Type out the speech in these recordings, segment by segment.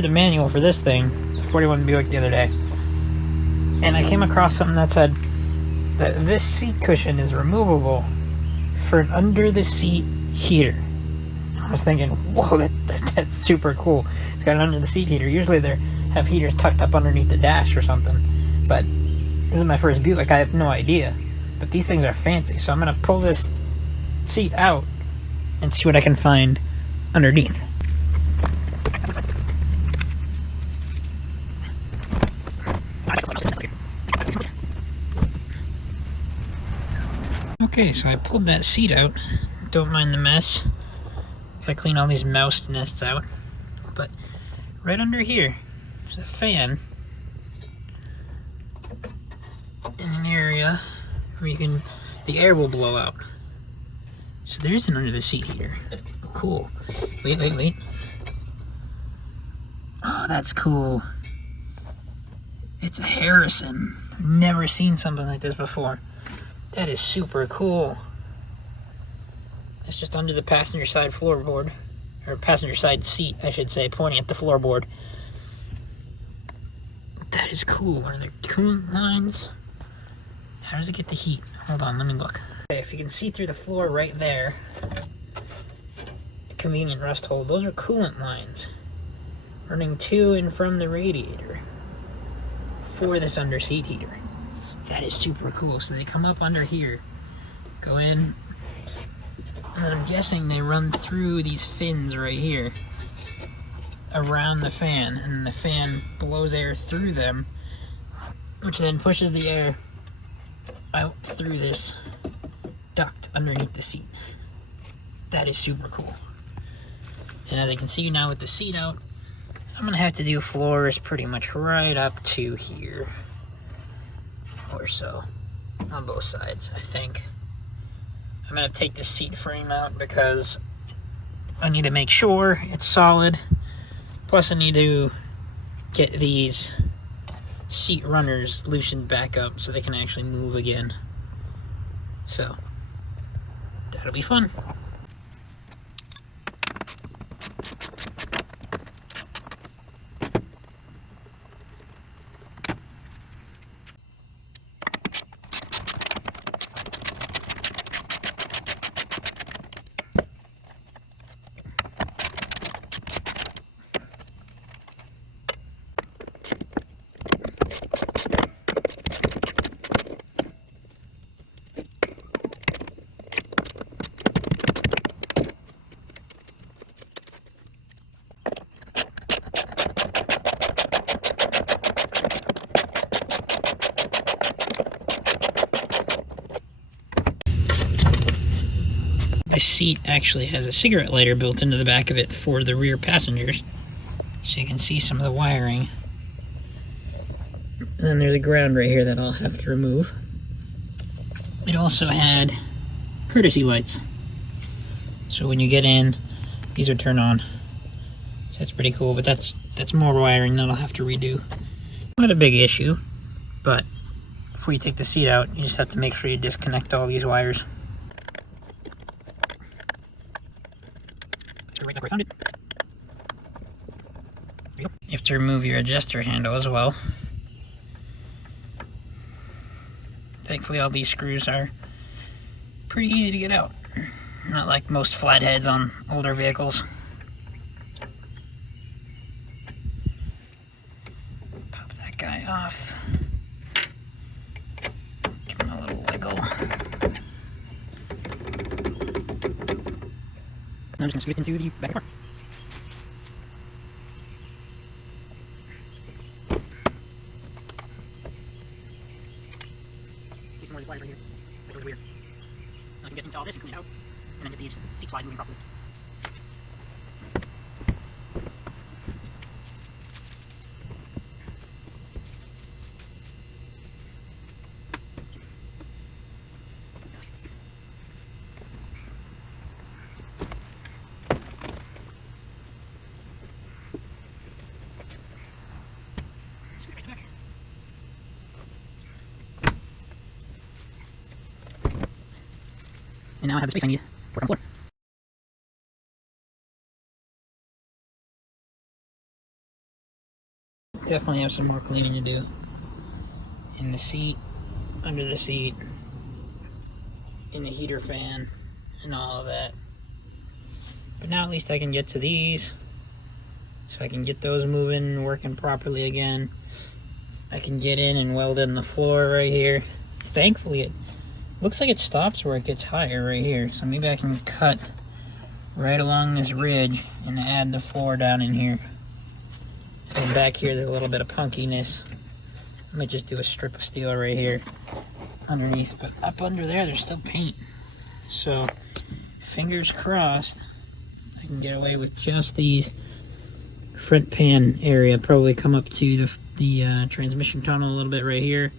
through the manual for this thing, the 41 Buick, the other day, and I came across something that said that this seat cushion is removable for an under-the-seat heater. I was thinking, whoa, that's super cool. It's got an under-the-seat heater. Usually they have heaters tucked up underneath the dash or something, but this is my first Buick. I have no idea, but these things are fancy, so I'm going to pull this seat out and see what I can find underneath. Okay, so I pulled that seat out. Don't mind the mess. Gotta clean all these mouse nests out. But right under here, there's a fan in an area where the air will blow out. So there is an under the seat heater. Cool. Wait. Oh, that's cool. It's a Harrison. Never seen something like this before. That is super cool. It's just under the passenger side floorboard, or passenger side seat, I should say, pointing at the floorboard. That is cool. Are there coolant lines? How does it get the heat? Hold on, let me look. Okay, if you can see through the floor right there, the convenient rust hole, those are coolant lines running to and from the radiator for this under seat heater. That is super cool. So they come up under here, go in, and then I'm guessing they run through these fins right here around the fan, and the fan blows air through them, which then pushes the air out through this duct underneath the seat. That is super cool. And as you can see now with the seat out, I'm gonna have to do floors pretty much right up to here or so on both sides. I think I'm gonna take the seat frame out because I need to make sure it's solid. Plus I need to get these seat runners loosened back up so they can actually move again. So that'll be fun. This seat actually has a cigarette lighter built into the back of it for the rear passengers, so you can see some of the wiring. And then there's a ground right here that I'll have to remove. It also had courtesy lights, so when you get in, these are turned on. So that's pretty cool, but that's more wiring that I'll have to redo. Not a big issue, but before you take the seat out, you just have to make sure you disconnect all these wires. Right up where I found it. There you go. You have to remove your adjuster handle as well. Thankfully all these screws are pretty easy to get out. Not like most flatheads on older vehicles. Pop that guy off. Give him a little wiggle. I'm just going to scoot into the back of the car. See some more of these wires right here. Right over the rear. I can get into all this and clean it out, and then get these seat slides moving properly. And now I have the space I need to work on the floor. definitely have some more cleaning to do. In the seat, under the seat, in the heater fan, and all of that. But now at least I can get to these, so I can get those moving and working properly again. I can get in and weld in the floor right here. Thankfully, it looks like it stops where it gets higher right here, so maybe I can cut right along this ridge and add the floor down in here. And back here there's a little bit of punkiness. I might just do a strip of steel right here underneath, but up under there there's still paint. So fingers crossed I can get away with just these front pan area. Probably come up to the transmission tunnel a little bit right here,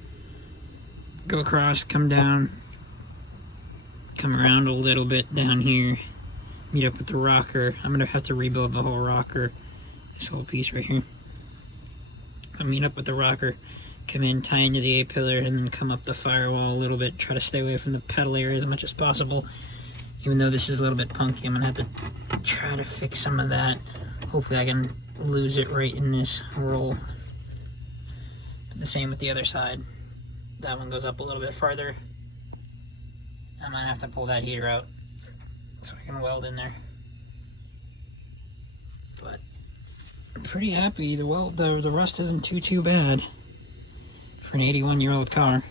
go across, come down, come around a little bit down here, meet up with the rocker. I'm gonna have to rebuild the whole rocker, this whole piece right here. I'll meet up with the rocker, come in, tie into the A-pillar, and then come up the firewall a little bit. Try to stay away from the pedal area as much as possible. Even though this is a little bit punky, I'm gonna have to try to fix some of that. Hopefully I can lose it right in this roll. But the same with the other side. That one goes up a little bit farther. I might have to pull that heater out so I can weld in there. But I'm pretty happy. The rust isn't too bad for an 81-year-old car.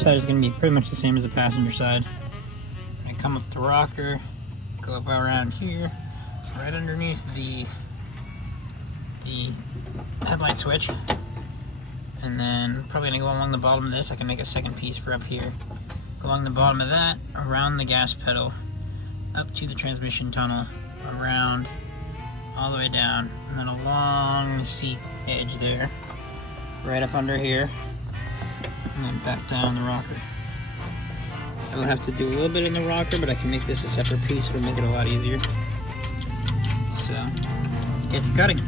side is going to be pretty much the same as the passenger side. I come up the rocker, go up around here, right underneath the headlight switch, and then probably going to go along the bottom of this. I can make a second piece for up here. Go along the bottom of that, around the gas pedal, up to the transmission tunnel, around, all the way down, and then along the seat edge there, right up under here, and then back down the rocker. I will have to do a little bit in the rocker, but I can make this a separate piece, so it'll make it a lot easier. So, let's get to cutting.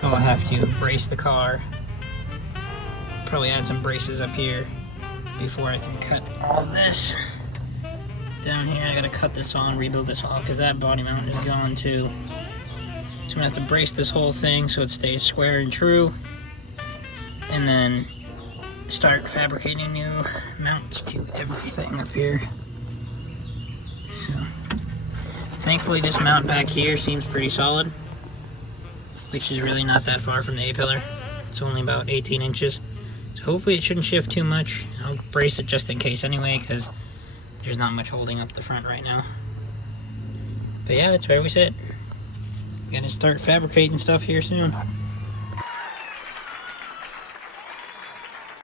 I'll have to brace the car, probably add some braces up here before I can cut all this. Down here I gotta cut this all and rebuild this all because that body mount is gone too. So I'm gonna have to brace this whole thing so it stays square and true, and then start fabricating new mounts to everything up here. So thankfully this mount back here seems pretty solid, which is really not that far from the A-pillar. It's only about 18 inches. So hopefully it shouldn't shift too much. I'll brace it just in case anyway, because there's not much holding up the front right now. But yeah, that's where we sit. Gonna start fabricating stuff here soon.